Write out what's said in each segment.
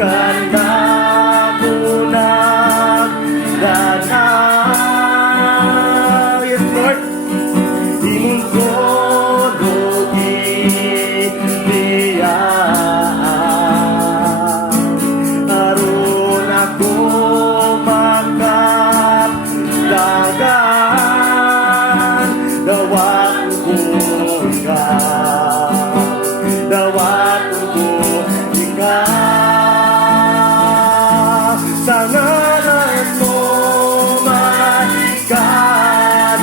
kanda ko nagdanang. Yes, Lord. Imong tulog ibiyaan, aron ako makapdagan. Dawat ko ikaw, dawat ko ikaw. Sa ngalan mo may kaluwasan,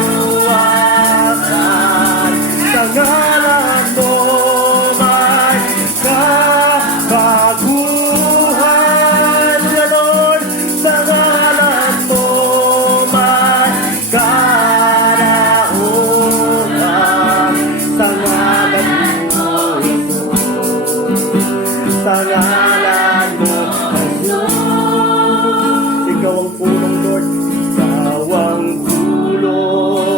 sa ngalan mo may kabaguhan. Lord, sa ngalan mo may karauhan, sa ngalan mo, sa ngalan mo, ikaw ang pulong, Lord. Ikaw ang pulong,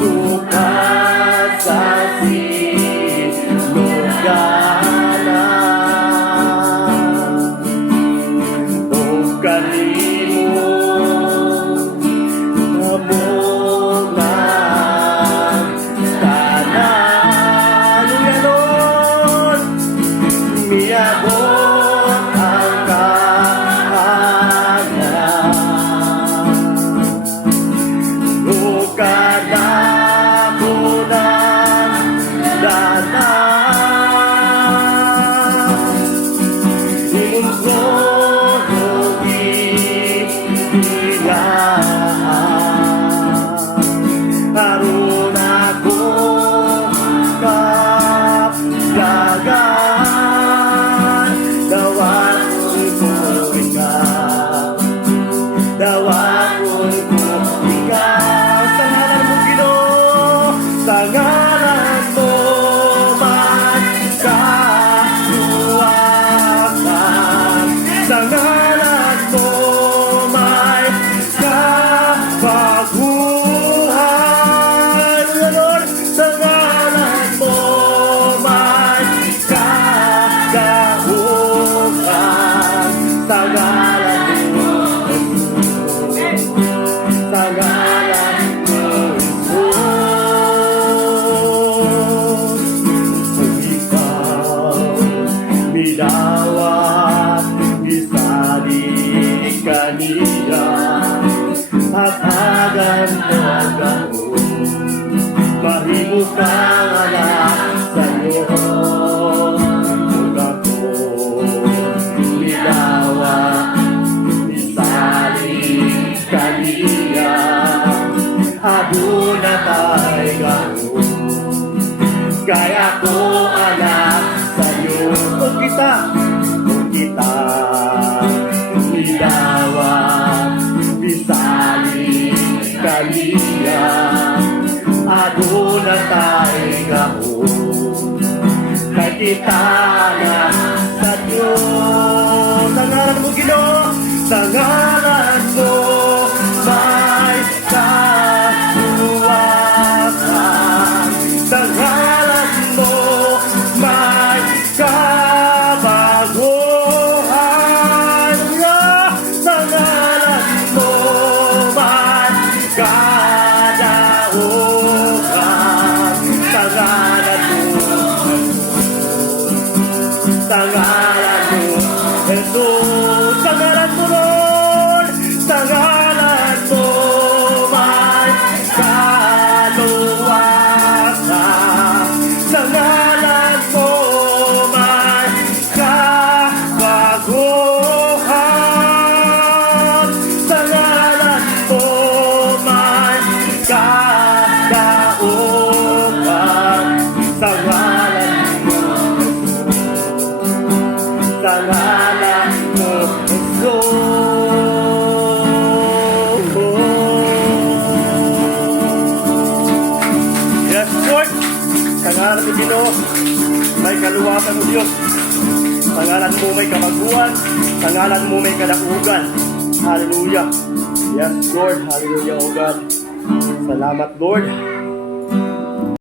sukat sa sinuganan. O kanimo namong nagtanan. Lord, miabot ang kahanan. O kada ko nagdanan, imong tulog ibiyaan, aron ako kapdagan. Dawat ko ikaw, dawat ko ikaw. Sa ngalan mo, Ginoo, sa ngalan mo may kaluwasan, sa ngalan mo may kabaguhan. Lord, sa ngalan mo may kagauhan, sa ngalan mo, sa ngalan mo, Jesus. Kung ikaw midawat, isali kaniya, at agan mo ako, mahimo kang anak sa iyo. Kung ako midawat, isali kaniya, aduna tayo gawin. Kaya ko anak sa iyo. Kung kita midawat, isali kaniya, aduna tayo gawin. Kaya kita na sa Diyos. Sa ngalan mo, Ginoo, sa ngalan mo may kaluwasan, sa ngalan mo may kabaguhan. Sa ngalan mo may kadauhan, sa ngalan mo, sa ngalan mo, Jesus. Sa ngalan mo, Lord, sa ngalan mo may kaluwasan, sa ngalan mo may kabaguhan, sa ngalan mo may kadauhan, sa ngalan mo, sa ngalan mo, Jesus. Yes, Lord. Sa ngalan mo, Ginoo, may kaluwasan mo, Diyos. Sa ngalan mo may kamaguan, sa ngalan mo may kadakugan. Hallelujah. Yes, Lord. Hallelujah, O God. Salamat, Lord.